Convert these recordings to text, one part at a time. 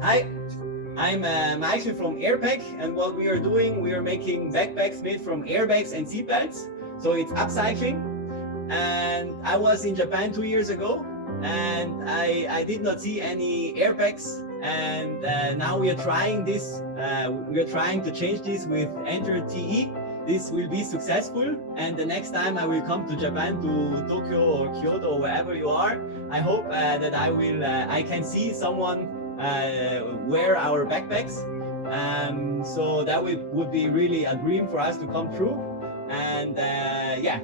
Hi, I'm Michael from Airpaq, and what we are doing, we are making backpacks made from airbags and seatbelts. So it's upcycling. And I was in Japan 2 years ago, and I did not see any airbags. And now we are trying this. We are trying to change this with Enter TE. This will be successful, and the next time I will come to Japan, to Tokyo or Kyoto or wherever you are, I hope that I can see someone wear our backpacks. So that would be really a dream for us to come true. And yeah,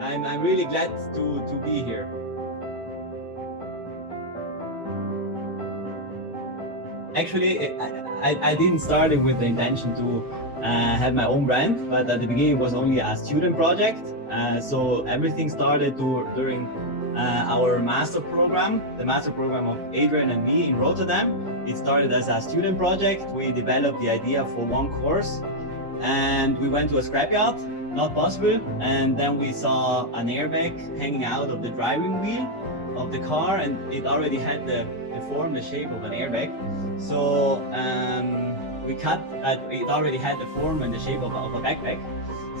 I'm really glad to be here. Actually, I didn't start it with the intention to have my own brand, but at the beginning it was only a student project. So everything started during our master program, the master program of Adrian and me in Rotterdam. It started as a student project. We developed the idea for one course, and we went to a scrapyard, not possible. And then we saw an airbag hanging out of the driving wheel of the car, and it already had the form, the shape of an airbag. So we cut, it already had the form and the shape of a backpack.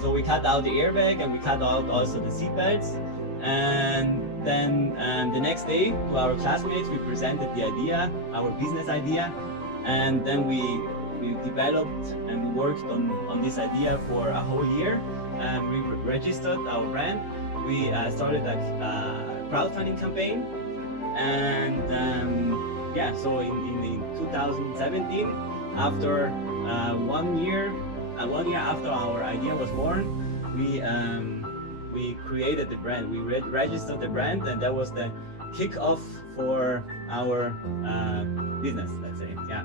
So we cut out the airbag, and we cut out also the seat belts. And then the next day to our classmates, we presented the idea, our business idea. And then we developed and worked on this idea for a whole year. We registered our brand. We started a crowdfunding campaign. And yeah, so in 2017, after 1 year after our idea was born, we created the brand. We registered the brand, and that was the kick-off for our business, let's say. Yeah,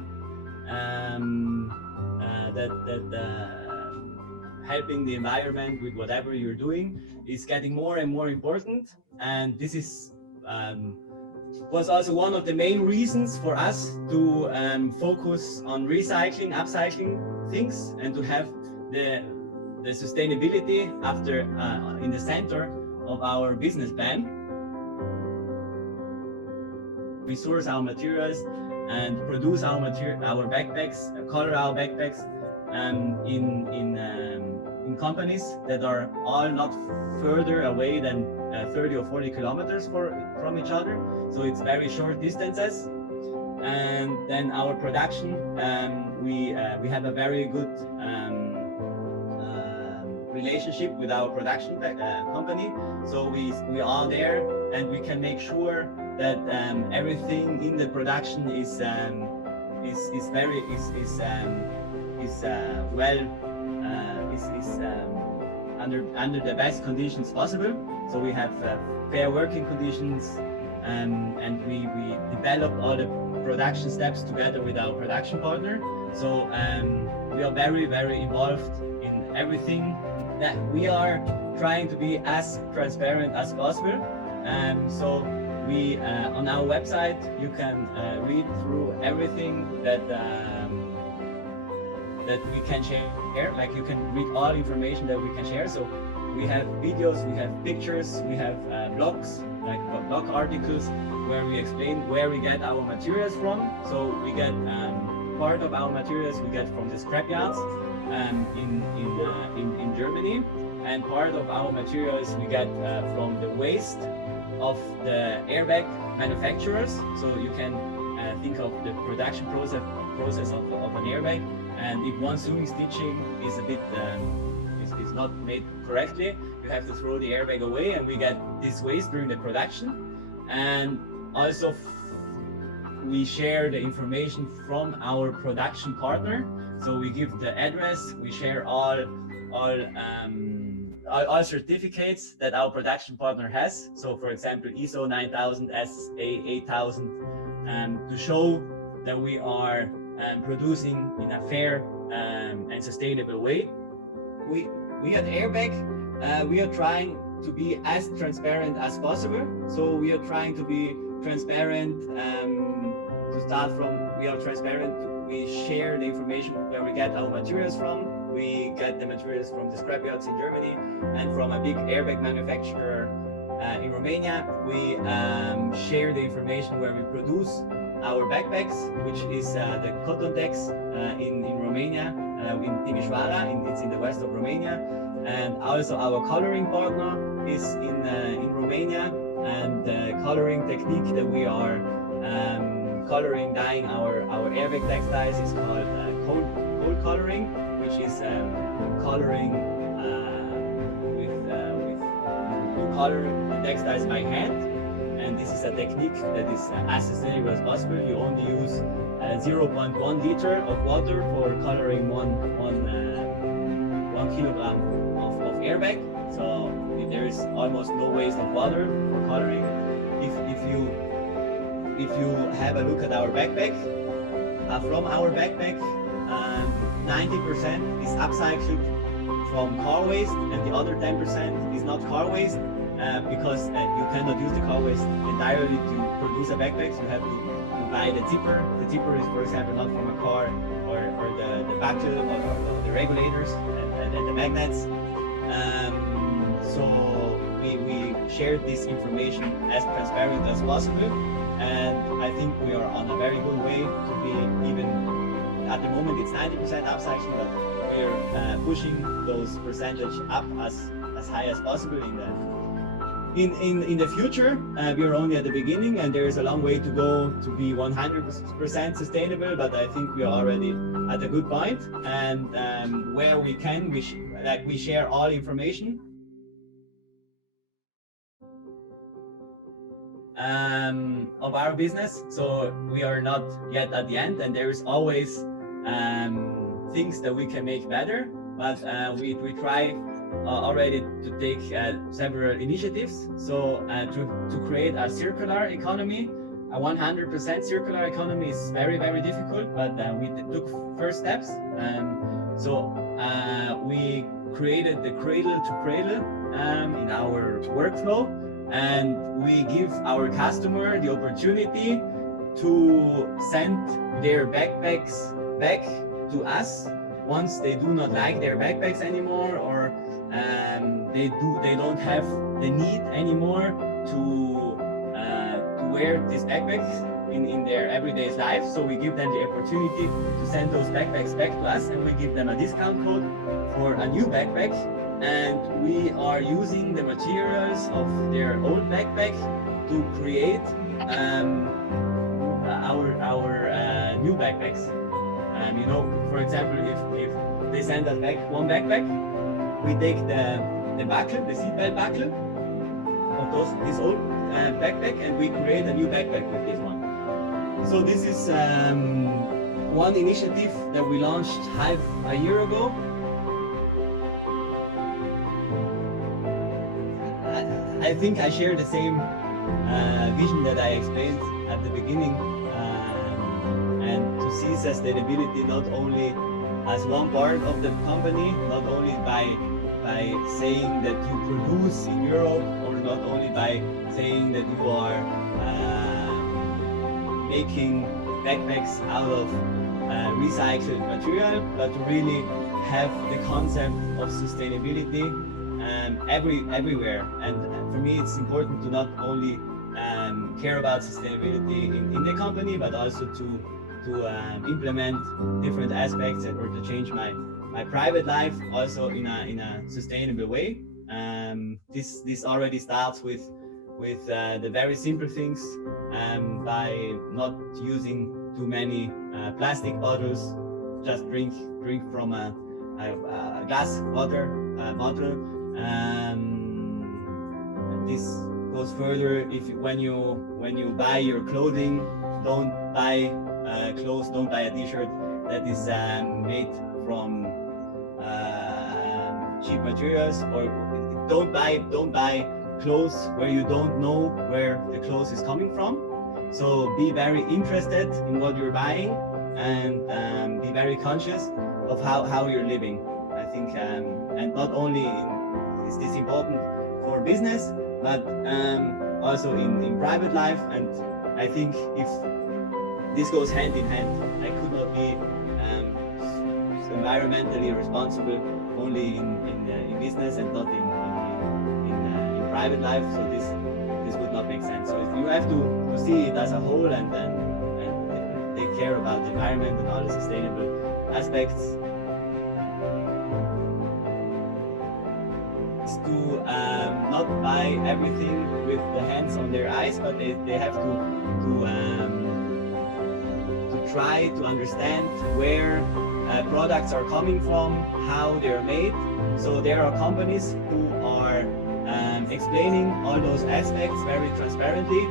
helping the environment with whatever you're doing is getting more and more important, and this is was also one of the main reasons for us to focus on recycling, upcycling things, and to have the sustainability after in the center of our business plan. We source our materials and produce our backpacks, color our backpacks in companies that are all not further away than 30 or 40 kilometers from each other. So it's very short distances. And then our production, we have a very good relationship with our production company. So we are there, and we can make sure that everything in the production is under the best conditions possible. So we have fair working conditions, and we develop all the production steps together with our production partner. So we are very, very involved in everything. That we are trying to be as transparent as possible. So we on our website you can read through everything that we can share. Like, you can read all information that we can share. So we have videos, we have pictures, we have blogs, like blog articles where we explain where we get our materials from. So we get part of our materials we get from the scrapyards in Germany, and part of our materials we get from the waste of the airbag manufacturers. So you can think of the production process of an airbag, and if one sewing stitching is a bit is not made correctly, you have to throw the airbag away, and we get this waste during the production. And also we share the information from our production partner. So we give the address, we share all certificates that our production partner has. So for example, ISO 9000, SA 8000, to show that we are producing in a fair and sustainable way. We at Airpaq, we are trying to be as transparent as possible. So we are trying to be transparent. To start from, we are transparent. We share the information where we get our materials from. We get the materials from the scrapyards in Germany and from a big airbag manufacturer in Romania. We share the information where we produce our backpacks, which is the cotton tex in Romania, in Timișoara. It's in the west of Romania. And also our coloring partner is in Romania, and the coloring technique that we are dyeing our Airpaq textiles is called cold coloring, which is coloring to color the textiles by hand. And this is a technique that is as sustainable as possible. You only use 0.1 liter of water for coloring one kilogram of Airpaq. So there is almost no waste of water for coloring. If you have a look at our backpack, from our backpack, 90% is upcycled from car waste, and the other 10% is not car waste, because you cannot use the car waste entirely to produce a backpack. So you have to buy the zipper. The zipper is, for example, not from a car, or the buckle, or the regulators and the magnets. So we shared this information as transparent as possible, and I think we are on a very good way to be, even at the moment it's 90% upcycling, but we're pushing those percentage up as high as possible in the future. We are only at the beginning, and there is a long way to go to be 100% sustainable, but I think we are already at a good point. And where we can, we share all information of our business. So we are not yet at the end, and there is always things that we can make better, but we try already to take several initiatives. So to create a circular economy. A 100% circular economy is very, very difficult, but we took first steps. So we created the cradle to cradle in our workflow, and we give our customer the opportunity to send their backpacks back to us once they do not like their backpacks anymore, or they don't have the need anymore to wear these backpacks in their everyday life. So we give them the opportunity to send those backpacks back to us, and we give them a discount code for a new backpack. And we are using the materials of their old backpack to create our new backpacks. You know, for example, if they send us back one backpack, we take the buckle, the seatbelt buckle of this old backpack, and we create a new backpack with this one. So this is one initiative that we launched half a year ago. I think I share the same vision that I explained at the beginning, and to see sustainability not only as one part of the company, not only by saying that you produce in Europe, or not only by saying that you are making backpacks out of recycled material, but to really have the concept of sustainability everywhere. And for me, it's important to not only care about sustainability in the company, but also to implement different aspects, or to change my private life also in a sustainable way. This already starts with the very simple things, by not using too many plastic bottles. Just drink from a glass water bottle. This goes further. When you buy your clothing, don't buy clothes, don't buy a t-shirt that is made from cheap materials, or don't buy clothes where you don't know where the clothes is coming from. So be very interested in what you're buying, and be very conscious of how you're living. I think, and not only is this important for business, but also in private life. And I think if this goes hand in hand, I could not be environmentally responsible only in business and not in private life. So this would not make sense. So you have to see it as a whole and take care about the environment and all the sustainable aspects. To not buy everything with the hands on their eyes, but they have to try to understand where products are coming from, how they're made. So there are companies who are explaining all those aspects very transparently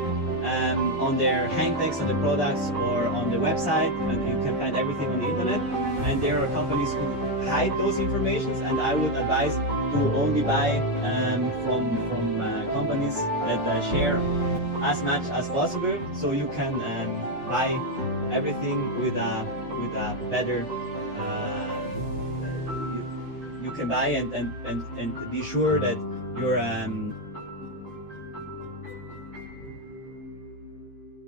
on their hang tags on the products or on the website, and you can find everything on the internet. And there are companies who hide those informations, and I would advise to only buy from companies that share as much as possible, so you can buy everything with a better you can buy and be sure that your